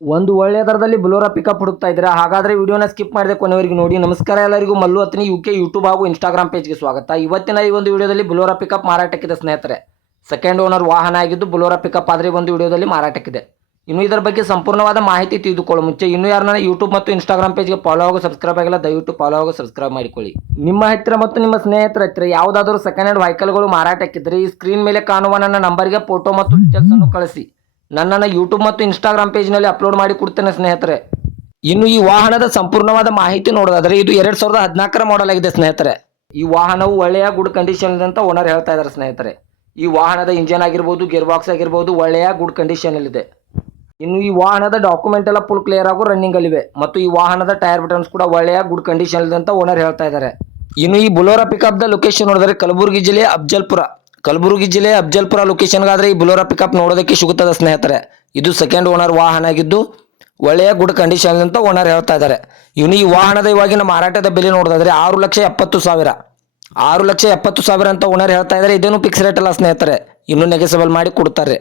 ಒಂದು ಒಳ್ಳೆಯ ದರದಲ್ಲಿ ಬೊಲೊರೋ ಪಿಕಪ್ ಹುಡುಕ್ತಾ ಇದ್ದೀರಾ? ಹಾಗಾದರೆ ವಿಡಿಯೋನ ಸ್ಕಿಪ್ ಮಾಡದೆ ಕೊನೆವರೆಗೂ ನೋಡಿ. ನಮಸ್ಕಾರ ಎಲ್ಲರಿಗೂ, ಮಲ್ಲು ಅತ್ನಿ ಯುಕೆ ಯೂಟ್ಯೂಬ್ ಹಾಗೂ ಇನ್ಸ್ಟಾಗ್ರಾಮ್ ಪೇಜ್ಗೆ ಸ್ವಾಗತ. ಇವತ್ತಿನ ಈ ಒಂದು ವಿಡಿಯೋದಲ್ಲಿ ಬೊಲೊರೋ ಪಿಕಪ್ ಮಾರಾಟಕ್ಕಿದೆ ಸ್ನೇಹಿತರೆ. ಸೆಕೆಂಡ್ ಓನರ್ ವಾಹನ ಆಗಿದ್ದು ಬೊಲೊರೋ ಪಿಕಪ್ ಆದರೆ ಒಂದು ವಿಡಿಯೋದಲ್ಲಿ ಮಾರಾಟಕ್ಕಿದೆ. ಇನ್ನು ಇದರ ಬಗ್ಗೆ ಸಂಪೂರ್ಣವಾದ ಮಾಹಿತಿ ತಿಳಿದುಕೊಳ್ಳೋ ಮುಂಚೆ ಇನ್ನೂ ಯಾರನ್ನ ಯೂಟ್ಯೂಬ್ ಮತ್ತು ಇನ್ಸ್ಟಾಗ್ರಾಮ್ ಪೇಜ್ಗೆ ಫಾಲೋ ಹಾಗೂ ಸಬ್ಸ್ಕ್ರೈಬ್ ಆಗಿಲ್ಲ, ದಯವಿಟ್ಟು ಫಾಲೋ ಹಾಗೂ ಸಬ್ಸ್ಕ್ರೈಬ್ ಮಾಡಿಕೊಳ್ಳಿ. ನಿಮ್ಮ ಹತ್ತಿರ ಮತ್ತು ನಿಮ್ಮ ಸ್ನೇಹಿತರ ಹತ್ತಿರ ಯಾವುದಾದರೂ ಸೆಕೆಂಡ್ ಹ್ಯಾಂಡ್ ವೆಹಿಕಲ್ಗಳು ಮಾರಾಟಕ್ಕಿದ್ರೆ ಈ ಸ್ಕ್ರೀನ್ ಮೇಲೆ ಕಾಣುವ ನನ್ನ ನಂಬರ್ಗೆ ಫೋಟೋ ಮತ್ತು ಡೀಟೇಲ್ಸ್ ಅನ್ನು ಕಳಿಸಿ. ನನ್ನನ್ನು ಯೂಟ್ಯೂಬ್ ಮತ್ತು ಇನ್ಸ್ಟಾಗ್ರಾಮ್ ಪೇಜ್ನಲ್ಲಿ ಅಪ್ಲೋಡ್ ಮಾಡಿ ಕೊಡ್ತೇನೆ ಸ್ನೇಹಿತರೆ. ಇನ್ನು ಈ ವಾಹನದ ಸಂಪೂರ್ಣವಾದ ಮಾಹಿತಿ ನೋಡೋದಾದ್ರೆ ಇದು 2014ರ ಮಾಡೆಲ್ ಆಗಿದೆ ಸ್ನೇಹಿತರೆ. ಈ ವಾಹನವು ಒಳ್ಳೆಯ ಗುಡ್ ಕಂಡೀಷನ್ ಇದೆ ಅಂತ ಓನರ್ ಹೇಳ್ತಾ ಇದ್ದಾರೆ ಸ್ನೇಹಿತರೆ. ಈ ವಾಹನದ ಇಂಜಿನ್ ಆಗಿರ್ಬೋದು, ಗೇರ್ ಬಾಕ್ಸ್ ಆಗಿರ್ಬೋದು ಒಳ್ಳೆಯ ಗುಡ್ ಕಂಡೀಷನ್ ಇದೆ. ಇನ್ನು ಈ ವಾಹನದ ಡಾಕ್ಯುಮೆಂಟ್ ಎಲ್ಲ ಫುಲ್ ಕ್ಲಿಯರ್ ಆಗು ರನ್ನಿಂಗ್ ಅಲ್ಲಿವೆ ಮತ್ತು ಈ ವಾಹನದ ಟೈರ್ ಬಟನ್ಸ್ ಕೂಡ ಒಳ್ಳೆಯ ಗುಡ್ ಕಂಡೀಷನ್ ಇದೆ ಅಂತ ಓನರ್ ಹೇಳ್ತಾ ಇದ್ದಾರೆ. ಇನ್ನು ಈ ಬೊಲೊರೋ ಪಿಕಪ್ ದ ಲೊಕೇಶನ್ ನೋಡಿದ್ರೆ ಕಲಬುರಗಿ ಜಿಲ್ಲೆ ಅಫಜಲ್ಪುರ ಲೊಕೇಶನ್ಗಾದ್ರೆ ಈ ಬೊಲೊರೋ ಪಿಕಪ್ ನೋಡೋದಕ್ಕೆ ಸಿಗುತ್ತದೆ ಸ್ನೇಹಿತರೆ. ಇದು ಸೆಕೆಂಡ್ ಓನರ್ ವಾಹನ ಆಗಿದ್ದು ಒಳ್ಳೆಯ ಗುಡ್ ಕಂಡೀಷನ್ ಅಂತ ಓನರ್ ಹೇಳ್ತಾ ಇದ್ದಾರೆ. ಇನ್ನು ಈ ವಾಹನದ ಇವಾಗಿನ ಮಾರಾಟದ ಬೆಲೆ ನೋಡೋದಾದ್ರೆ 6,70,000 ಅಂತ ಓನರ್ ಹೇಳ್ತಾ ಇದ್ದಾರೆ. ಇದೇನು ಫಿಕ್ಸ್ ರೇಟ್ ಅಲ್ಲ ಸ್ನೇಹಿತರೆ, ಇನ್ನೂ ನೆಗೆಸಬಲ್ ಮಾಡಿ ಕೊಡ್ತಾರೆ.